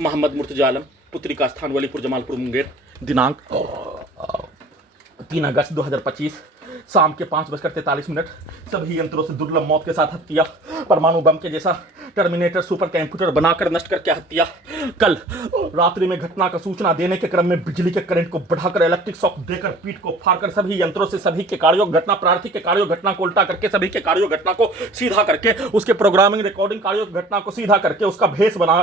मोहम्मद मुर्तजा आलम, पुत्री का स्थान वलीपुर जमालपुर मुंगेर, दिनांक 3 अगस्त 2025 शाम के 5:43 सभी यंत्रों से दुर्लभ मौत के साथ हत्या। परमाणु बम के जैसा टर्मिनेटर सुपर कंप्यूटर बनाकर नष्ट करके हत्या। कल रात्रि में घटना का सूचना देने के क्रम में बिजली के करंट को बढ़ाकर इलेक्ट्रिक शॉक देकर पीठ को फाड़कर सभी यंत्रों से सभी के कार्यों घटना प्रार्थी के कार्यों घटना को उल्टा करके सभी के कार्यों घटना को सीधा करके उसके प्रोग्रामिंग रिकॉर्डिंग कार्यों घटना को सीधा करके उसका भेस बना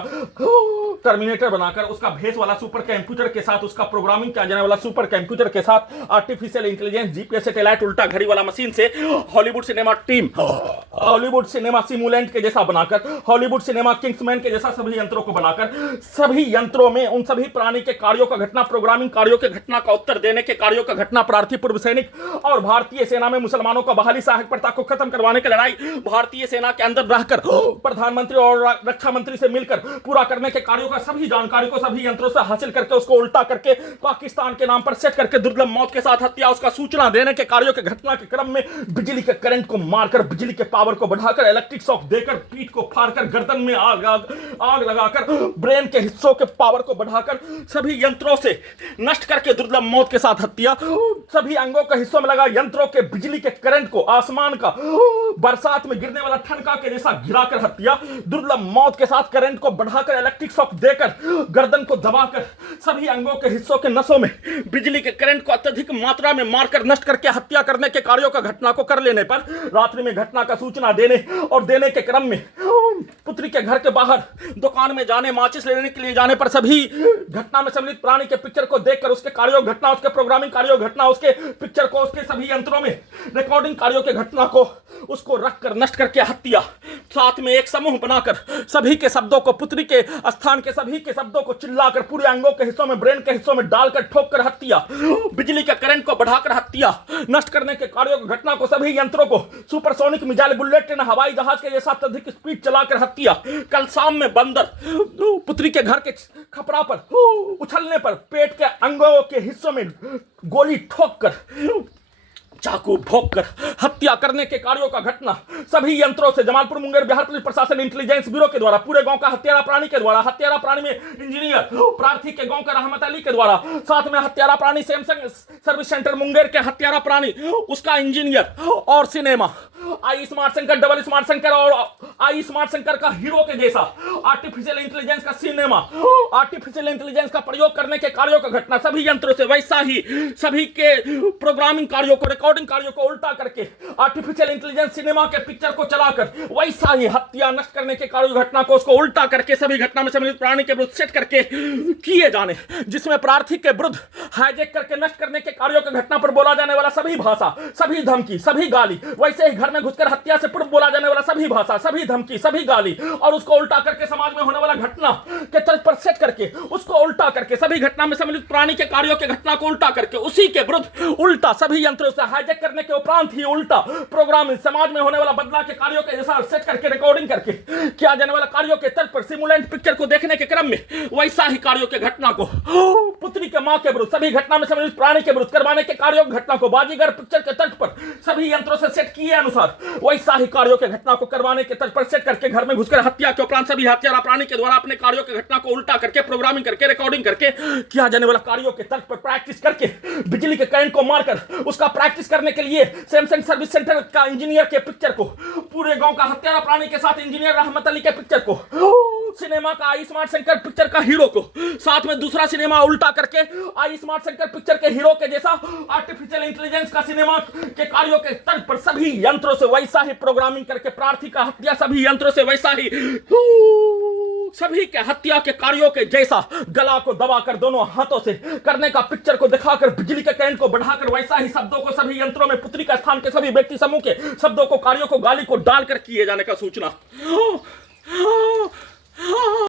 टर्मिनेटर बनाकर उसका भेस वाला सुपर कंप्यूटर के साथ उसका प्रोग्रामिंग किया जाने वाला सुपर कंप्यूटर के साथ आर्टिफिशियल इंटेलिजेंस जीपीएस सैटेलाइट उल्टा घड़ी वाला मशीन से Hollywood cinema team Hollywood cinema simulant के जैसा बनाकर हॉलीवुड सिनेमा किंग्समैन के जैसा सभी यंत्रों को बनाकर सभी यंत्रों में उन सभी प्राणी के कार्यों का घटना प्रोग्रामिंग कार्यों के घटना का उत्तर देने के कार्यों का घटना प्रार्थी पूर्व सैनिक और भारतीय सेना में मुसलमानों का बहाली सहायक प्रथा को खत्म करवाने की लड़ाई भारतीय सेना के अंदर रहकर प्रधानमंत्री और रक्षा मंत्री से मिलकर पूरा करने के कार्यों का सभी जानकारी को सभी यंत्रों से हासिल करके उसको उल्टा करके पाकिस्तान के नाम पर सेट करके दुर्लभ मौत के साथ हत्या उसका सूचना देने के कार्यों के घटना के क्रम में बिजली के करंट को मारकर बिजली के पावर को बढ़ाकर इलेक्ट्रिक शॉक देकर पीठ को फाड़कर गर्दन में आग लगाकर ब्रेन के हिस्सों के पावर को बढ़ाकर सभी यंत्रों से नष्ट करके दुर्लभ मौत के साथ हत्या। सभी अंगों के हिस्सों में लगा यंत्रों के बिजली के करंट को आसमान का बरसात में गिरने वाला ठनका के जैसा गिराकर हत्या। दुर्लभ मौत के साथ करंट को बढ़ाकर इलेक्ट्रिक शॉक देकर गर्दन को दबाकर सभी अंगों के हिस्सों के नसों में बिजली के करंट को अत्यधिक मात्रा में मारकर नष्ट करके हत्या करने के कार्यों का घटना को कर लेने पर रात्रि में घटना का सूचना देने के क्रम में पुत्री के घर के बाहर दुकान में जाने माचिस लेने के लिए जाने पर सभी घटना में सम्मिलित प्राणी के पिक्चर को देखकर उसके कार्यों घटना उसके प्रोग्रामिंग कार्यों घटना उसके पिक्चर को उसके सभी यंत्रों में रिकॉर्डिंग कार्यों के घटना को उसको रखकर नष्ट करके हत्या। साथ में एक समूह बनाकर सभी के शब्दों को पुत्री के स्थान के सभी के शब्दों को चिल्लाकर पूरे अंगों के हिस्सों में ब्रेन के हिस्सों में डालकर ठोक कर हत्या। बिजली के करंट को बढ़ाकर हत्या नष्ट करने के कार्यों की घटना को सभी यंत्रों को सुपरसोनिक मिसाइल बुलेट ट्रेन हवाई जहाज के जैसा अत्यधिक स्पीड चलाकर हत्या। कल शाम में बंदर पुत्री के घर के खपरा पर उछलने पर पेट के अंगों के हिस्सों में गोली ठोक कर चाकू भोंक कर हत्या करने के कार्यों का घटना सभी यंत्रों से जमालपुर मुंगेर बिहार पुलिस प्रशासन इंटेलिजेंस ब्यूरो के द्वारा पूरे गांव का हत्यारा प्राणी के द्वारा हत्यारा प्राणी में इंजीनियर प्रार्थी के गांव का रहमत अली के द्वारा साथ में हत्यारा प्राणी सैमसंग सर्विस सेंटर मुंगेर के हत्यारा प्राणी उसका इंजीनियर और cinema I smart Shankar double smart Shankar और आई स्मार्ट शंकर का हीरो के जैसा आर्टिफिशियल इंटेलिजेंस का सिनेमा आर्टिफिशियल इंटेलिजेंस का प्रयोग करने के कार्यों का घटना सभी यंत्रों से वैसा ही सभी के प्रोग्रामिंग कार्यों को रिकॉर्डिंग कार्यों को उल्टा करके आर्टिफिशियल इंटेलिजेंस सिनेमा के पिक्चर को चलाकर वैसा ही हत्या नष्ट करने के कार्य घटना को उसको उल्टा करके सभी घटना में सम्मिलित प्राणी के विरुद्ध सेट करके किए जाने जिसमें प्रार्थी के विरुद्ध हाईजैक करके नष्ट करने के कार्यों की घटना पर बोला जाने वाला सभी भाषा सभी धमकी सभी गाली वैसे ही घर में घुसकर हत्या से पूर्व बोला जाने वाला सभी भाषा सभी धमकी सभी गाली और उसको उल्टा करके समाज में होने वाला घटना के तर्ज पर सेट करके उसको उल्टा करके सभी घटना में सम्मिलित प्राणी के कार्यों के घटना को उल्टा करके उसी के विरुद्ध उल्टा सभी यंत्रों से हाईजैक करने के उपरांत ही उल्टा प्रोग्राम समाज में होने वाला बदलाव के कार्यों के जैसा सेट करके रिकॉर्डिंग करके किया जाने वाला कार्यों के तर्ज पर सिमुलेंट पिक्चर को देखने के क्रम में वैसा ही कार्यों के घटना को पुत्री के मां के विरुद्ध सभी घटना में सम्मिलित प्राणी के विरुद्ध करवाने के कार्यों की घटना को बाजीगर पिक्चर के तर्ज पर सभी यंत्रों से सेट किए अनुसार वैसा ही कार्यों के घटना को करवाने के तर्ज पर सेट करके घर में घुसकर हत्या के उपरांत सभी हत्यारा प्राणी के द्वारा अपने कार्यों की घटना को उल्टा करके प्रोग्रामिंग करके रिकॉर्डिंग करके किया जाने वाला कार्यों के तर्ज पर प्रैक्टिस करके बिजली के करंट को मारकर उसका प्रैक्टिस करने के लिए सैमसंग सर्विस सेंटर का इंजीनियर के पिक्चर को पूरे गांव का हत्यारा प्राणी के साथ इंजीनियर रहमत अली के पिक्चर को सिनेमा का आई स्मार्ट शंकर पिक्चर का हीरो को साथ में दूसरा सिनेमा उल्टा करके आई स्मार्ट शंकर पिक्चर के हीरो के जैसा आर्टिफिशियल इंटेलिजेंस का सिनेमा के कार्यों के तर्ज पर सभी यंत्रों से वैसा ही प्रोग्रामिंग करके प्रार्थी का हत्या सभी यंत्रों से वैसा ही सभी के हत्या के कार्यों के जैसा गला को दबाकर दोनों हाथों से करने का पिक्चर को दिखाकर बिजली के करंट को बढ़ाकर वैसा ही शब्दों को सभी यंत्रों में पुत्री का स्थान के सभी व्यक्ति समूह के शब्दों को कार्यों को गाली को डालकर किए जाने का सूचना